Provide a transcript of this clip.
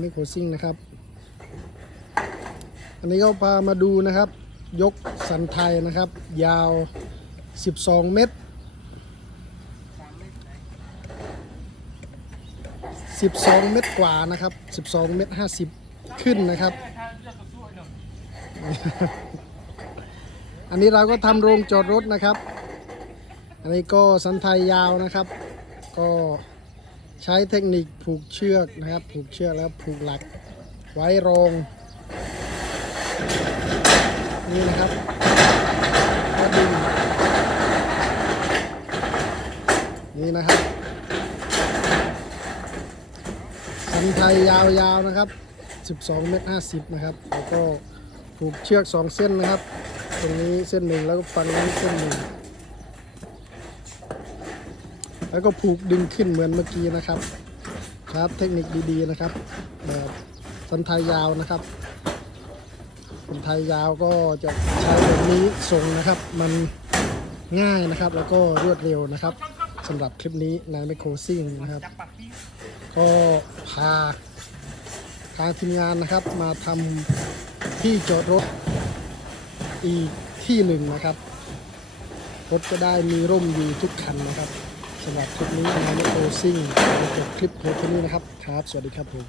ไมโครซิ่งนะครับ อันนี้ก็พามาดูนะครับ ยกสันไทยนะครับ ยาว 12 เมตร 12 เมตรกว่านะครับ 12 เมตร 50 ขึ้นนะครับ อันนี้เราก็ทำโรงจอดรถนะครับ อันนี้ก็สันไทยยาวนะครับ ก็ ใช้เทคนิคผูกเชือกนะครับ ผูกเชือกแล้วผูกหลัก ไว้รองนี่นะครับก็ดึงนี่นะครับสันไทยยาวๆนะครับ 12เมตร50 นะครับ แล้วก็ผูกเชือก 2 เส้นนะครับ ตรงนี้เส้นหนึ่งแล้วก็ฝั่งนี้เส้นหนึ่ง แล้วก็ผูกดึงขึ้นเหมือนเมื่อกี้นะครับ ครับเทคนิคดีๆนะครับ แบบสันไทยยาวนะครับสันไทยยาวก็จะใช้แบบนี้ส่งนะครับ มันง่ายนะครับ แล้วก็รวดเร็วนะครับสำหรับคลิปนี้ในไมโครซิ่งนะครับ ก็พาทางทีมงานนะครับมาทำที่จอดรถอีกที่หนึ่งนะครับ รถก็ได้มีร่มอยู่ทุกคันนะครับ สำหรับคลิปนี้ในไมโอซิ่งจบคลิปเพียงเท่านี้นะครับ ครับ สวัสดีครับผม